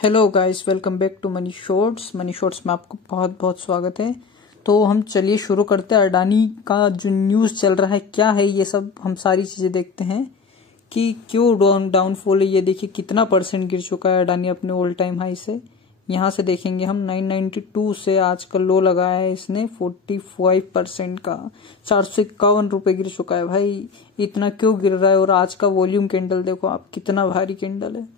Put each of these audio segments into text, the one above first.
Hello guys, welcome back to money shorts. Money shorts में आपको बहुत बहुत स्वागत है। तो हम चलिए शुरू करते हैं। अडानी का जो न्यूज़ चल रहा है क्या है, ये सब हम सारी चीज़ें देखते हैं कि क्यों डाउनफॉल है। ये देखिए कितना परसेंट गिर चुका है अडानी अपने ऑल टाइम हाई से। यहाँ से देखेंगे हम 992 से आज का लो लगाया है इसने 45% का। 451 रुपये गिर चुका है भाई। इतना क्यों गिर रहा है? और आज का वॉल्यूम कैंडल देखो आप, कितना भारी कैंडल है।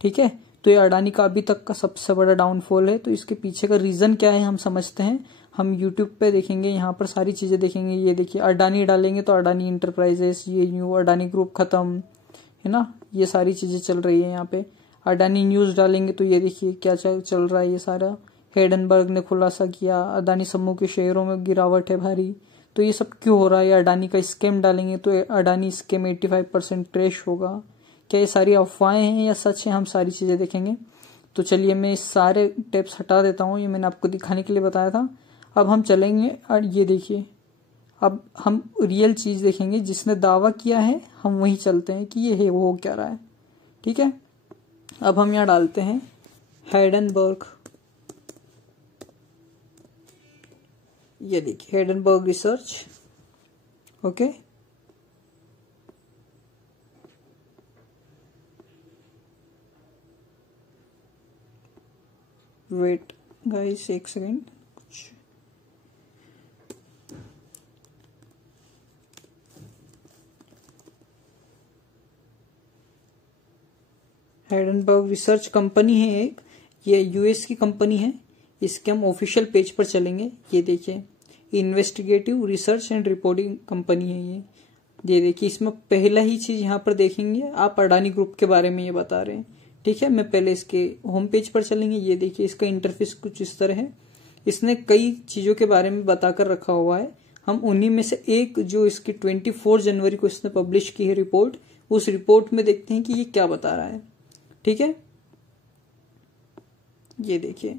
ठीक है, तो ये अडानी का अभी तक का सबसे बड़ा डाउनफॉल है। तो इसके पीछे का रीजन क्या है हम समझते हैं। हम यूट्यूब पे देखेंगे, यहाँ पर सारी चीजें देखेंगे। ये देखिए अडानी डालेंगे तो अडानी इंटरप्राइजेस, ये न्यू अडानी ग्रुप खत्म है ना, ये सारी चीजें चल रही है यहाँ पे। अडानी न्यूज डालेंगे तो ये देखिए क्या चल रहा है। ये सारा हेडनबर्ग ने खुलासा किया, अडानी समूह के शेयरों में गिरावट है भारी। तो ये सब क्यों हो रहा है? अडानी का स्कैम डालेंगे तो अडानी स्कैम 85% ट्रेश होगा। क्या ये सारी अफवाहें हैं या सच है? हम सारी चीजें देखेंगे। तो चलिए मैं इस सारे टिप्स हटा देता हूँ, ये मैंने आपको दिखाने के लिए बताया था। अब हम चलेंगे और ये देखिए, अब हम रियल चीज देखेंगे। जिसने दावा किया है हम वही चलते हैं कि ये है वो हो क्या रहा है। ठीक है, अब हम यहाँ डालते हैं हेडनबर्ग। ये देखिए हेडनबर्ग रिसर्च। ओके, वेट गाइस एक सेकेंड। हेडनबर्ग रिसर्च कंपनी है एक, ये यूएस की कंपनी है। इसके हम ऑफिशियल पेज पर चलेंगे। ये देखिए investigative research and reporting company है ये देखिए इसमें पहला ही चीज यहाँ पर देखेंगे आप, अडानी ग्रुप के बारे में ये बता रहे हैं। ठीक है, मैं पहले इसके होम पेज पर चलेंगे। ये देखिए इसका इंटरफेस कुछ इस तरह है। इसने कई चीजों के बारे में बताकर रखा हुआ है। हम उन्हीं में से एक जो इसकी 24 जनवरी को इसने पब्लिश की है रिपोर्ट, उस रिपोर्ट में देखते हैं कि ये क्या बता रहा है। ठीक है, ये देखिए।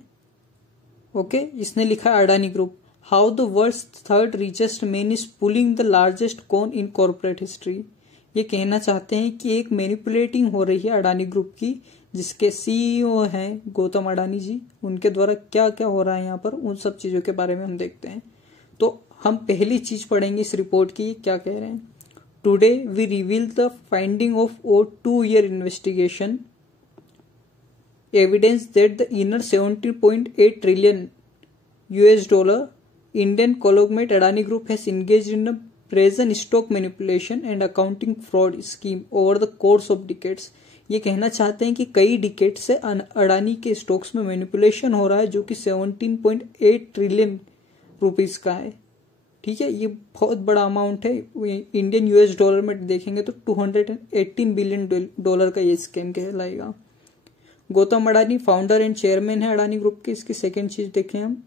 ओके, इसने लिखा है Adani group, how the world's third richest man is pulling the largest con in corporate history. ये कहना चाहते हैं कि एक मैनिपुलेटिंग हो रही है अडानी ग्रुप की, जिसके सीईओ हैं गौतम अडानी जी। उनके द्वारा क्या क्या हो रहा है यहाँ पर, उन सब चीजों के बारे में हम देखते हैं। तो हम पहली चीज पढ़ेंगे इस रिपोर्ट की, क्या कह रहे हैं। Today we reveal the finding of a 2-year investigation evidence that the inner 17.8 trillion US dollar Indian conglomerate Adani Group has engaged in a brazen stock manipulation and accounting fraud scheme over the course of decades। ये कहना चाहते हैं कि कई decade से अडानी के stocks में manipulation हो रहा है, जो कि 17.8 ट्रिलियन रुपीस का है। ठीक है, ये बहुत बड़ा अमाउंट है। इंडियन यूएस डॉलर में देखेंगे तो 218 बिलियन डॉलर का ये स्कैम कहलाएगा। Gautam Adani founder and chairman है अडानी ग्रुप के। इसकी सेकंड चीज देखें हम,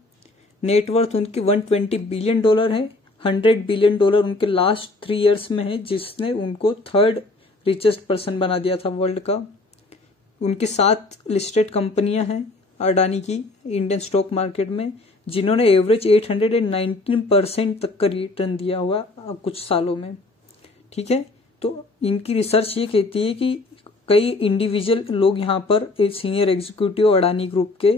नेटवर्थ उनकी 120 बिलियन डॉलर है। 100 बिलियन डॉलर उनके लास्ट 3 इयर्स में है, जिसने उनको थर्ड रिचेस्ट पर्सन बना दिया था वर्ल्ड का। उनकी 7 लिस्टेड कंपनियां हैं अडानी की इंडियन स्टॉक मार्केट में, जिन्होंने एवरेज 819% तक का रिटर्न दिया हुआ कुछ सालों में। ठीक है, तो इनकी रिसर्च ये कहती है कि कई इंडिविजुअल लोग यहाँ पर सीनियर एग्जीक्यूटिव अडानी ग्रुप के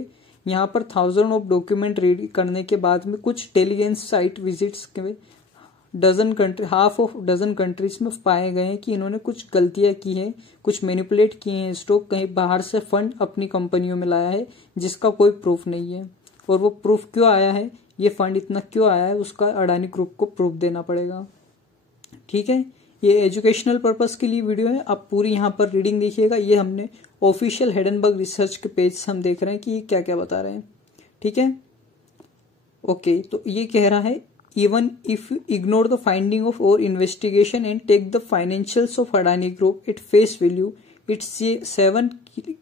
यहाँ पर 1000 ऑफ डॉक्यूमेंट रीड करने के बाद में कुछ इंटेलिजेंस साइट विजिट्स के हाफ ऑफ डजन कंट्रीज में पाए गए हैं कि इन्होंने कुछ गलतियां की हैं, कुछ मैनिपुलेट किए हैं स्टॉक, कहीं बाहर से फंड अपनी कंपनियों में लाया है जिसका कोई प्रूफ नहीं है। और वो प्रूफ क्यों आया है, ये फंड इतना क्यों आया है, उसका अडानी ग्रुप को प्रूफ देना पड़ेगा। ठीक है, ये एजुकेशनल पर्पस के लिए वीडियो है, आप पूरी यहाँ पर रीडिंग देखिएगा। ये हमने ऑफिशियल हेडनबर्ग रिसर्च के पेज से हम देख रहे हैं कि ये क्या क्या बता रहे हैं। ठीक है, ओके, तो ये कह रहा है, even if you ignore the finding of our investigation and take the financials of Adani group at face value, it's 7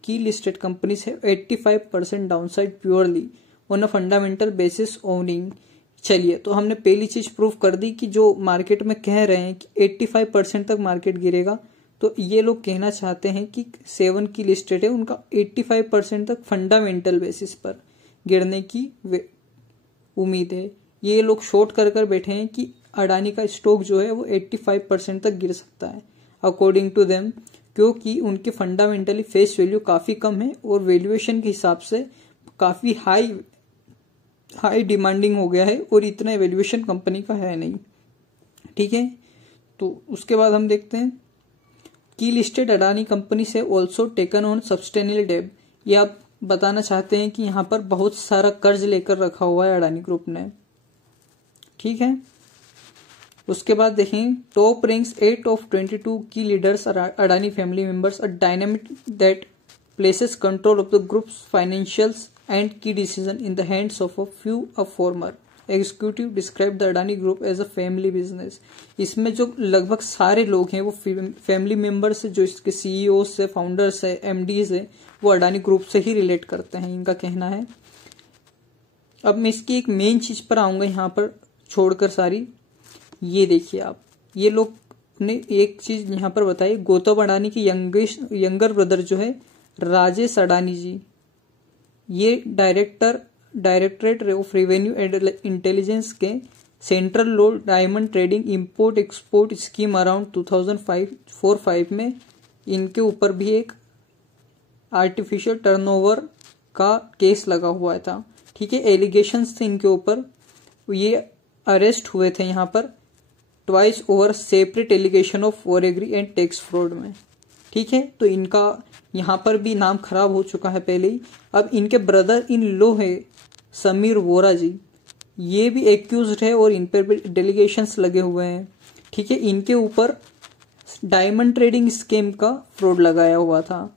key listed companies है 85% downside purely on a fundamental basis owning. चलिए, तो हमने पहली चीज प्रूफ कर दी कि जो मार्केट में कह रहे हैं कि 85% तक मार्केट गिरेगा, तो ये लोग कहना चाहते हैं कि 7 की लिस्टेड है, उनका 85% तक फंडामेंटल बेसिस पर गिरने की उम्मीद है। ये लोग शॉर्ट कर बैठे हैं कि अडानी का स्टॉक जो है वो 85% तक गिर सकता है। अकॉर्डिंग टू देम क्योंकि उनके फंडामेंटली फेस वैल्यू काफी कम है और वैल्यूएशन के हिसाब से काफी हाई डिमांडिंग हो गया है और इतना वैल्यूएशन कंपनी का है नहीं। ठीक है, तो उसके बाद हम देखते हैं की लिस्टेड अडानी कंपनी से ऑल्सो टेकन ऑन सब्सटेनियल डेब। ये आप बताना चाहते हैं कि यहाँ पर बहुत सारा कर्ज लेकर रखा हुआ है अडानी ग्रुप ने। ठीक है, उसके बाद देखें top ranks 8 of 22 key leaders Adani family members, a dynamic that places control of the group's financials and key decision in the hands of a few a former executive describe the Adani group as a family business. इसमें जो लगभग सारे लोग हैं वो family members, जो इसके CEO से, फाउंडर्स है, एमडीज है, वो अडानी ग्रुप से ही रिलेट करते हैं, इनका कहना है। अब मैं इसकी एक मेन चीज पर आऊंगा यहाँ पर छोड़कर सारी। ये देखिए आप, ये लोग ने एक चीज यहाँ पर बताई, गौतम अडानी की यंगर ब्रदर जो है राजेश अडानी जी, ये directorate of revenue and intelligence के सेंट्रल लो diamond trading import export scheme around 2004-05 में इनके ऊपर भी एक आर्टिफिशियल टर्नओवर का केस लगा हुआ था। ठीक है, एलिगेशंस थे इनके ऊपर, ये अरेस्ट हुए थे यहाँ पर twice over separate allegation of forgery and tax fraud में। ठीक है, तो इनका यहाँ पर भी नाम खराब हो चुका है पहले ही। अब इनके ब्रदर इन लो है समीर वोरा जी, ये भी एक्यूज्ड है और इन पर भी डेलीगेशंस लगे हुए हैं। ठीक है, इनके ऊपर डायमंड ट्रेडिंग स्कीम का फ्रॉड लगाया हुआ था।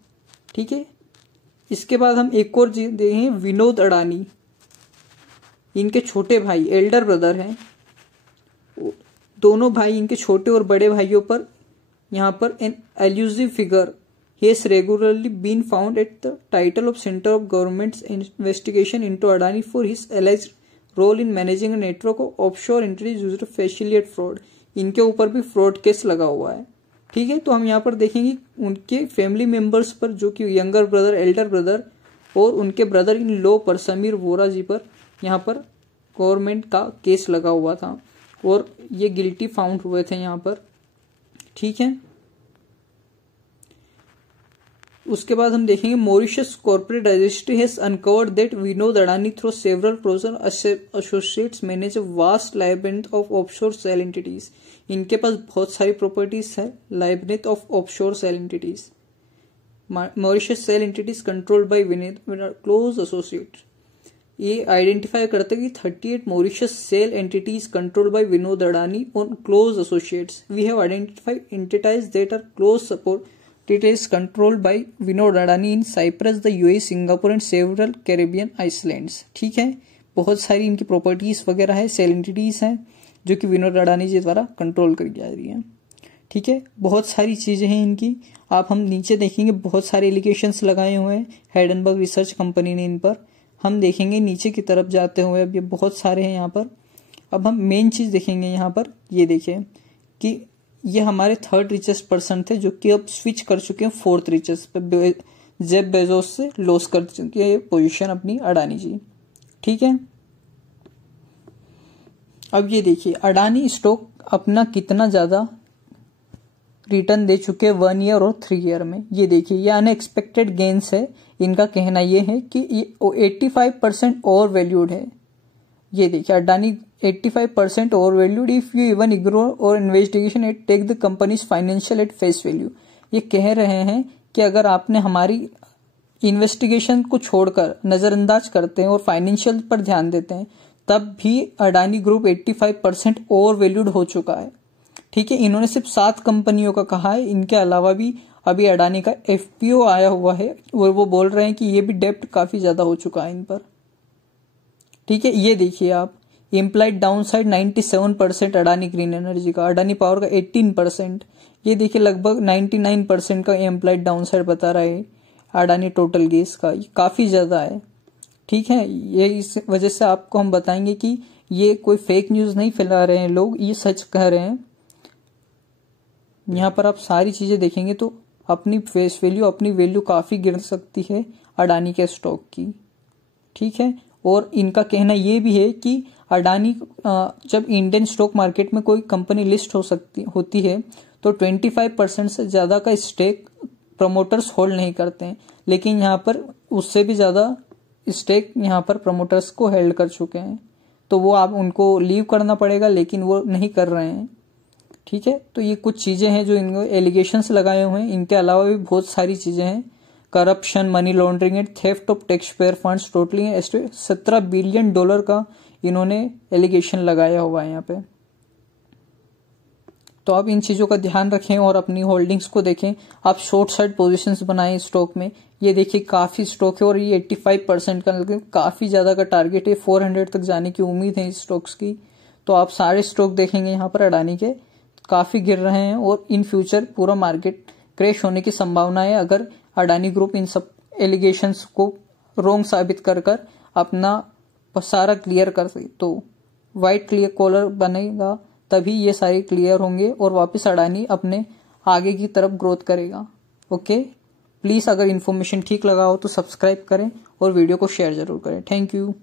ठीक है, इसके बाद हम एक और देखें, विनोद अडानी, इनके छोटे भाई, एल्डर ब्रदर हैं, दोनों भाई, इनके छोटे और बड़े भाइयों पर यहाँ पर an elusive figure he has regularly been found at the title of center of government's investigation into Adani for his alleged role in managing a network of offshore entities used to facilitate fraud। इनके ऊपर भी fraud case लगा हुआ है। ठीक है, तो हम यहाँ पर देखेंगे उनके फैमिली मेंबर्स पर, जो कि यंगर ब्रदर, एल्डर ब्रदर और उनके ब्रदर इन लॉ पर समीर वोरा जी पर यहाँ पर गवर्नमेंट का केस लगा हुआ था और ये गिल्टी फाउंड हुए थे यहाँ पर। ठीक है, उसके बाद हम देखेंगे Mauritius corporate registry has uncovered that Vinod Adani through several closer associates manage a vast liability of offshore shell entities. इनके पास बहुत सारी प्रॉपर्टीज है, liability of offshore shell entities, Mauritius shell entities controlled by Vinod close associate. ये identify करते हैं कि 38 Mauritius shell entities controlled by Vinod Adani on close associates. We have identified entities that are close support It is controlled by Vinod Adani in Cyprus, the UAE, Singapore and several Caribbean islands। ठीक है, बहुत सारी इनकी properties वगैरह है, cell entities हैं जो कि विनोद अडानी जी द्वारा कंट्रोल करी जा रही हैं। ठीक है, बहुत सारी चीजें हैं इनकी। आप हम नीचे देखेंगे बहुत सारे एलिगेशंस लगाए हुए हैं हेडनबर्ग रिसर्च कंपनी ने इन पर। हम देखेंगे नीचे की तरफ जाते हुए, अब ये बहुत सारे हैं यहाँ पर। अब हम मेन चीज देखेंगे यहाँ पर, ये देखिए कि ये हमारे 3rd रिचेस्ट पर्सन थे जो कि अब स्विच कर चुके हैं 4th रिचेस्ट पे, जेफ बेजोस से लॉस कर चुके हैं पोजीशन अपनी अडानी जी। ठीक है, अब ये देखिए अडानी स्टॉक अपना कितना ज्यादा रिटर्न दे चुके हैं 1 ईयर और 3 ईयर में। ये देखिए, ये अनएक्सपेक्टेड गेन्स है। इनका कहना ये है कि ये 85% ओवर वैल्यूड है। ये देखिए Adani 85% over valued if you even ignore our investigation at take the companies financial at face value. ये कह रहे हैं कि अगर आपने हमारी इन्वेस्टिगेशन को छोड़कर नजरअंदाज करते हैं और फाइनेंशियल पर ध्यान देते हैं, तब भी अडानी ग्रुप 85% ओवर वैल्यूड हो चुका है। ठीक है, इन्होंने सिर्फ 7 कंपनियों का कहा है, इनके अलावा भी अभी अडानी का एफपीओ आया हुआ है और वो बोल रहे हैं कि ये भी डेप्ट काफी ज्यादा हो चुका है इन पर। ठीक है, ये देखिए आप, implied downside 97% Adani green energy का, अडानी पावर का 18%। ये देखिए लगभग 99% का इम्प्लाइड डाउनसाइड बता रहा है अडानी टोटल गैस का, ये काफी ज्यादा है। ठीक है, ये इस वजह से आपको हम बताएंगे कि ये कोई फेक न्यूज नहीं फैला रहे हैं लोग, ये सच कह रहे हैं। यहाँ पर आप सारी चीजें देखेंगे तो अपनी फेस वैल्यू, अपनी वैल्यू काफी गिर सकती है अडानी के स्टॉक की। ठीक है, और इनका कहना यह भी है कि अडानी जब इंडियन स्टॉक मार्केट में कोई कंपनी लिस्ट होती है तो 25% से ज्यादा का स्टेक प्रमोटर्स होल्ड नहीं करते हैं, लेकिन यहाँ पर उससे भी ज़्यादा स्टेक यहाँ पर प्रमोटर्स को हेल्ड कर चुके हैं, तो वो आप उनको लीव करना पड़ेगा, लेकिन वो नहीं कर रहे हैं। ठीक है, तो ये कुछ चीज़ें हैं जो इनको एलिगेशंस लगाए हुए हैं। इनके अलावा भी बहुत सारी चीज़ें हैं, corruption, money laundering and theft of tax payer funds, totally $17 billion का इन्होंने एलिगेशन लगाया हुआ है यहाँ पे। तो आप इन चीज़ों का ध्यान रखें और अपनी होल्डिंग्स को देखें। आप शॉर्ट साइड पोजीशंस बनाएं स्टॉक में। ये देखिए काफ़ी स्टॉक है और ये 85% का, काफ़ी ज़्यादा का टारगेट है। 400 तक जाने की उम्मीद है इस स्टॉक्स की। तो आप सारे स्टॉक देखेंगे यहाँ पर अडानी के काफ़ी गिर रहे हैं और इन फ्यूचर पूरा मार्केट क्रैश होने की संभावना है, अगर अडानी ग्रुप इन सब एलिगेशंस को रोंग साबित कर अपना सारा क्लियर कर सके। तो वाइट क्लियर कॉलर बनेगा, तभी ये सारे क्लियर होंगे और वापस अडानी अपने आगे की तरफ ग्रोथ करेगा। ओके, प्लीज़ अगर इन्फॉर्मेशन ठीक लगा हो तो सब्सक्राइब करें और वीडियो को शेयर जरूर करें। Thank you.